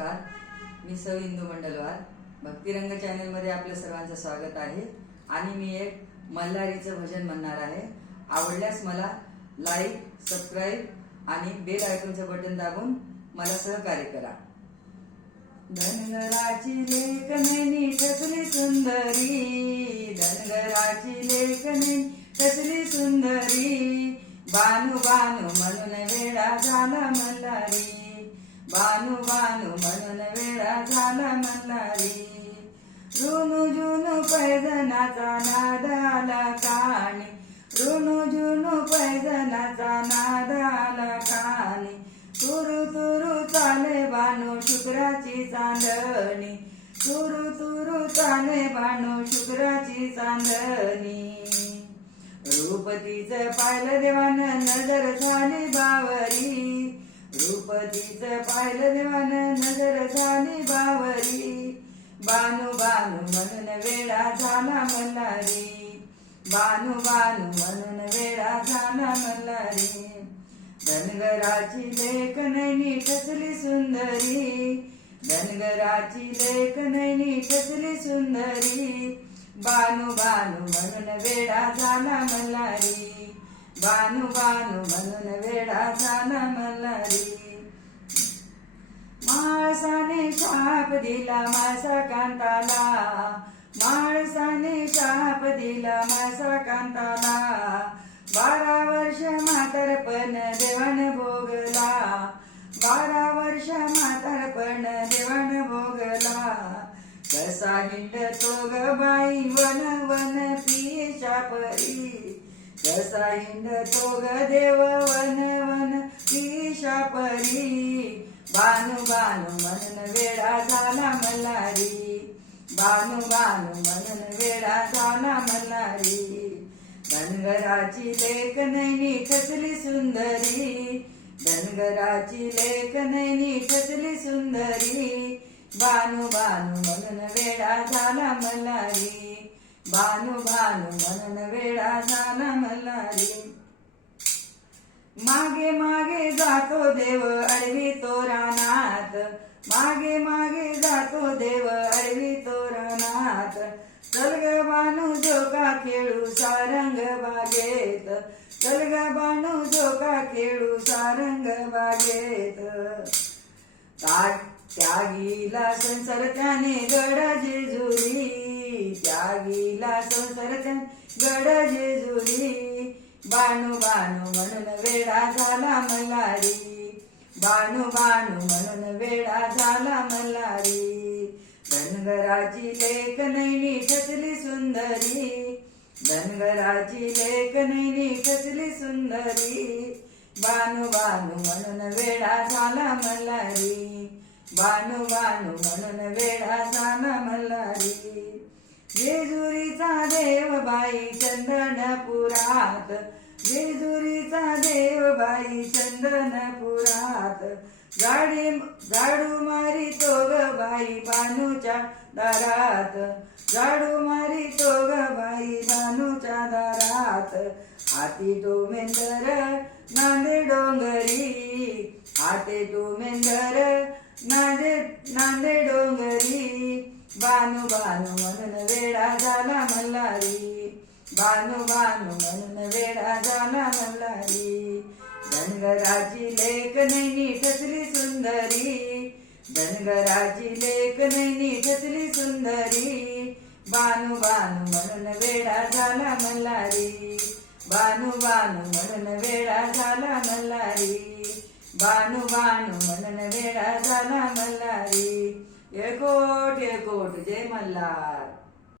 नमस्कार, मी सौ इंदू मंडलवार. भक्तिरंग चॅनलमध्ये आपल्या सर्वांचं स्वागत आहे. आणि मी एक मल्हारीचं भजन म्हणणार आहे. आवडल्यास मला लाईक, सबस्क्राईब आणि बेल आयकॉनचं बटन दाबून मला सहकार्य करा. धनगराची लेखनी कसली सुंदरी, धनगराची लेखनी कसली सुंदरी, बानू बानू म्हणून वेडा झाला मल्हारी, बानू बानू म्हणून वेडा झाला मल्हारी. रुनू जुनू पैजनाचा नाद आला कानी, रुनू जुनू पैजनाचा नाद आला कानी, तुरु तुरु चाले बानू शुक्राची चांदणी, तुरु तुरु चाले बानू शुक्राची चांदणी. रूपतीचं पाहिलं देवानं नजर झाली बावरी, रूपतीचं पाहिलं देवानं नजर झाली बावरी, बानू बानू म्हणून वेडा झाला मल्हारी, बानू बानू म्हणून वेडा झाला मल्हारी. धनगराची लेखनी कसली सुंदरी, धनगराची लेखनी कसली सुंदरी, बानू बानू म्हणून वेडा झाला मल्हारी, बानू बानू म्हणून वेडा झाला मल्हारी. माळसाने शाप दिला मासा कांताला, माळसाने शाप दिला मासा कांताला, 12 वर्ष म्हातारपण देवान भोगला, 12 वर्ष म्हातारपण देवान भोगला. कसा हिंडतो ग बाई वन वन पिशा परी, कसा हिंडतो ग देव वन वन पिशा परी, बानू बानू म्हणून वेडा झाला मल्हारी, बानू बानू म्हणून वेडा झाला मल्हारी. धनगराची लेखनी कसली सुंदरी, धनगराची लेखनी कसली सुंदरी, बानू बानू म्हणून वेडा झाला मल्हारी, बानू बानू म्हणून वेडा झाला मल्हारी. मागे मागे जातो देव अडवी तोरानात, मागे मागे जातो देव अडवी तोरानात, चल ग बानू झोका खेळू सारंग बागेत, चल ग बानू झोका खेळू सारंग बागेत. त्यागीला संसार त्याने गड जेजुरी, त्यागीला संसार त्याने गड जेजुरी, बानू बानू म्हणून वेडा झाला मल्हारी, बानू बानू म्हणून वेडा झाला मल्हारी. धनगराची लेखनी कसली सुंदरी, धनगराची लेखनी कसली सुंदरी, बानू बानू म्हणून वेडा झाला मल्हारी, बानू बानू म्हणून वेडा झाला मल्हारी. जेजुरीचा देव बाई चंदनपुरात, जेजुरीचा देव बाई चंदनपुरात, झाडू मारी तो ग बाई बानूच्या दारात, झाडू मारी तो ग बाई बानूच्या दारात. हाती डोमेंदर नांदे डोंगरी, हाते डोमेंदर नांदे डोंगरी, बानू बानू म्हणून वेडा झाला मल्हारी, बानू बानू म्हणून वेडा झाला मल्हारी. धनगराची लेखनी कसली सुंदरी, धनगराची लेखनी कसली सुंदरी, बानू बानू म्हणून वेडा झाला मल्हारी, बानू बानू म्हणून वेडा झाला मल्हारी, बानू बानू म्हणून वेडा झाला मल्हारी. एकोट एकोट जय मल्हार.